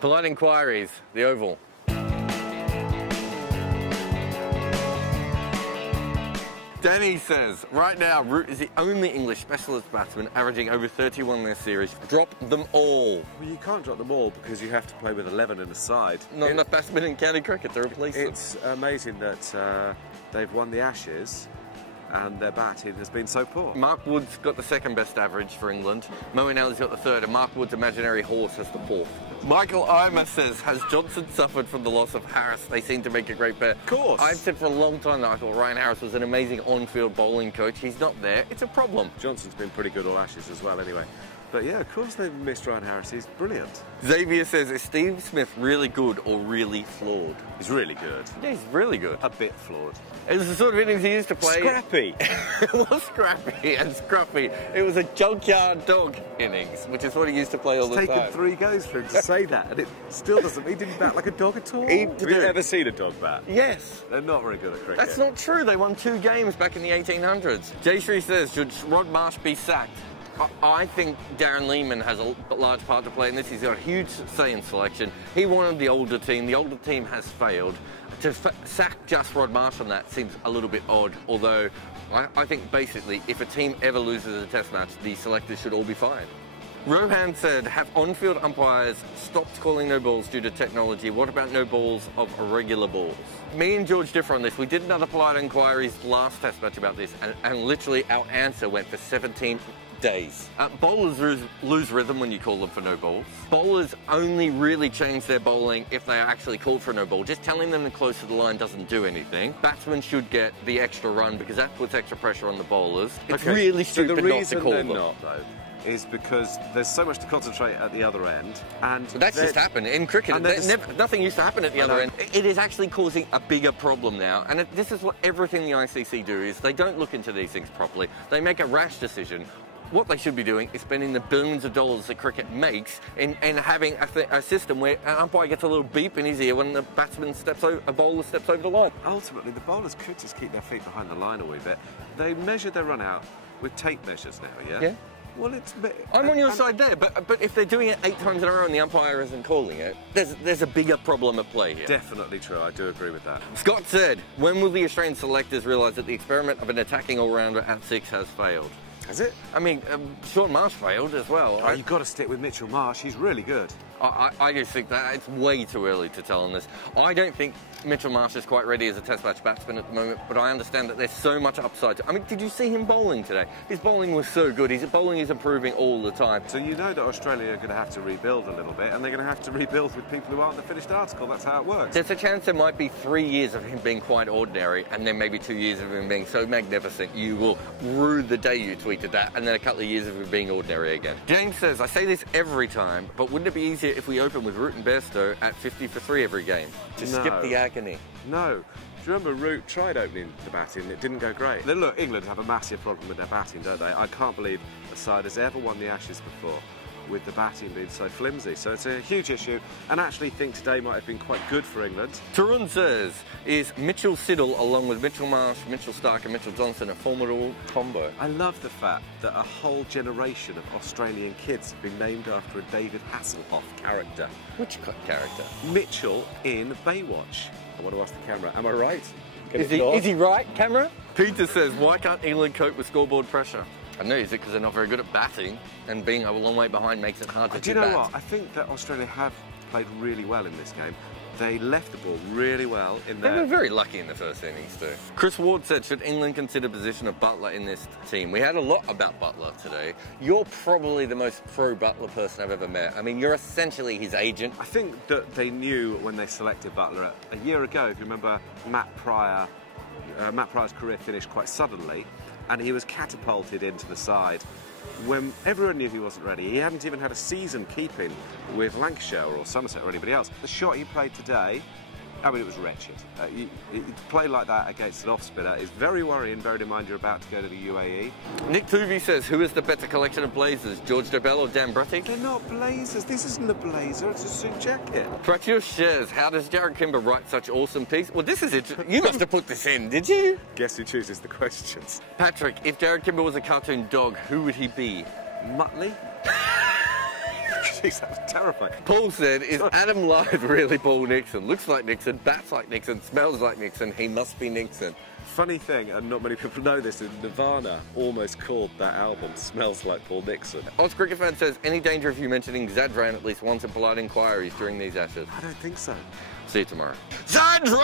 Polite inquiries, the Oval. Danny says, right now, Root is the only English specialist batsman averaging over 31 in their series. Drop them all. Well, you can't drop them all because you have to play with 11 in a side. Not enough batsmen in county cricket to replace them. It's amazing that they've won the Ashes and their batting has been so poor. Mark Wood's got the second best average for England. Moeen Ali's got the third, and Mark Wood's imaginary horse has the fourth. Michael Imer says, has Johnson suffered from the loss of Harris? They seem to make a great bet. Of course. I've said for a long time that I thought Ryan Harris was an amazing on-field bowling coach. He's not there. It's a problem. Johnson's been pretty good all Ashes as well anyway. But yeah, of course they've missed Ryan Harris. He's brilliant. Xavier says, is Steve Smith really good or really flawed? He's really good. Yeah, he's really good. A bit flawed. It was the sort of innings he used to play. Scrappy. It was scrappy and scruffy. It was a junkyard dog innings, which is what he used to play all the time. It's taken 3 goes for him to say that, and it still doesn't. He didn't bat like a dog at all. Have you ever seen a dog bat? Yes. They're not very good at cricket. That's not true. They won 2 games back in the 1800s. Jayshree says, should Rod Marsh be sacked? I think Darren Lehman has a large part to play in this. He's got a huge say in selection. He wanted the older team. The older team has failed. To sack just Rod Marsh on that seems a little bit odd, although I think basically if a team ever loses a test match, the selectors should all be fired. Rohan said, have on-field umpires stopped calling no balls due to technology? What about no balls of irregular balls? Me and George differ on this. We did another polite inquiries last test match about this, and literally our answer went for 17 days. Bowlers lose rhythm when you call them for no balls. Bowlers only really change their bowling if they are actually called for no ball. Just telling them to close to the line doesn't do anything. Batsmen should get the extra run because that puts extra pressure on the bowlers. It's really stupid not to call them. The reason they're not, though, is because there's so much to concentrate at the other end, and that's just happened in cricket. Nothing used to happen at the other end. It is actually causing a bigger problem now, and this is what everything the ICC do is they don't look into these things properly. They make a rash decision. What they should be doing is spending the billions of dollars that cricket makes and having a system where an umpire gets a little beep in his ear when the batsman a bowler steps over the line. Ultimately, the bowlers could just keep their feet behind the line a wee bit. They measure their run out with tape measures now, yeah? Yeah. Well, it's... I'm on your side there, but if they're doing it 8 times in a row and the umpire isn't calling it, there's a bigger problem at play here. Definitely true, I do agree with that. Scott said, when will the Australian selectors realise that the experiment of an attacking all-rounder at 6 has failed? Has it? I mean, Sean Marsh failed as well. Oh, you've got to stick with Mitchell Marsh. He's really good. I just think that it's way too early to tell on this. I don't think Mitchell Marsh is quite ready as a test match batsman at the moment, but I understand that there's so much upside. I mean, did you see him bowling today? His bowling was so good. His bowling is improving all the time. So you know that Australia are going to have to rebuild a little bit, and they're going to have to rebuild with people who aren't the finished article. That's how it works. There's a chance there might be 3 years of him being quite ordinary, and then maybe 2 years of him being so magnificent you will rue the day you tweeted that, and then a couple of years of him being ordinary again. James says, I say this every time, but wouldn't it be easier if we open with Root and Bairstow at 50 for 3 every game? To skip the agony. No. Do you remember Root tried opening the batting? It didn't go great. Look, England have a massive problem with their batting, don't they? I can't believe a side has ever won the Ashes before with the batting being so flimsy. So it's a huge issue, and I actually think today might have been quite good for England. Tarun says, is Mitchell Siddle, along with Mitchell Marsh, Mitchell Stark and Mitchell Johnson, a formidable combo? I love the fact that a whole generation of Australian kids have been named after a David Hasselhoff character. Which character? Mitchell in Baywatch. I want to ask the camera, am I right? Is he right, camera? Peter says, why can't England cope with scoreboard pressure? I know, is it because they're not very good at batting, and being a long way behind makes it hard to do. Do you know what? I think that Australia have played really well in this game. They left the ball really well in there. They were very lucky in the first innings too. Chris Ward said, should England consider position of Butler in this team? We had a lot about Butler today. You're probably the most pro-Butler person I've ever met. I mean, you're essentially his agent. I think that they knew when they selected Butler a year ago, if you remember Matt Pryor's career finished quite suddenly, and he was catapulted into the side when everyone knew he wasn't ready. He hadn't even had a season keeping with Lancashire or Somerset or anybody else. The shot he played today, I mean, it was wretched. To play like that against an off-spinner is very worrying, bearing in mind you're about to go to the UAE. Nick Tuvey says, who is the better collection of blazers, George Dobell or Dan Brettig? They're not blazers. This isn't a blazer, it's a suit jacket. Pratyush shares, how does Jarrod Kimber write such awesome piece? Well, this is it. You must have put this in, did you? Guess who chooses the questions? Patrick, if Jarrod Kimber was a cartoon dog, who would he be? Muttley? Jeez, that was terrifying. Paul said, is Adam Live really Paul Nixon? Looks like Nixon, bats like Nixon, smells like Nixon, he must be Nixon. Funny thing, and not many people know this, is Nirvana almost called that album Smells Like Paul Nixon. Oz Cricket Fan says, any danger of you mentioning Zadran at least once in polite inquiries during these Ashes? I don't think so. See you tomorrow. Zadran!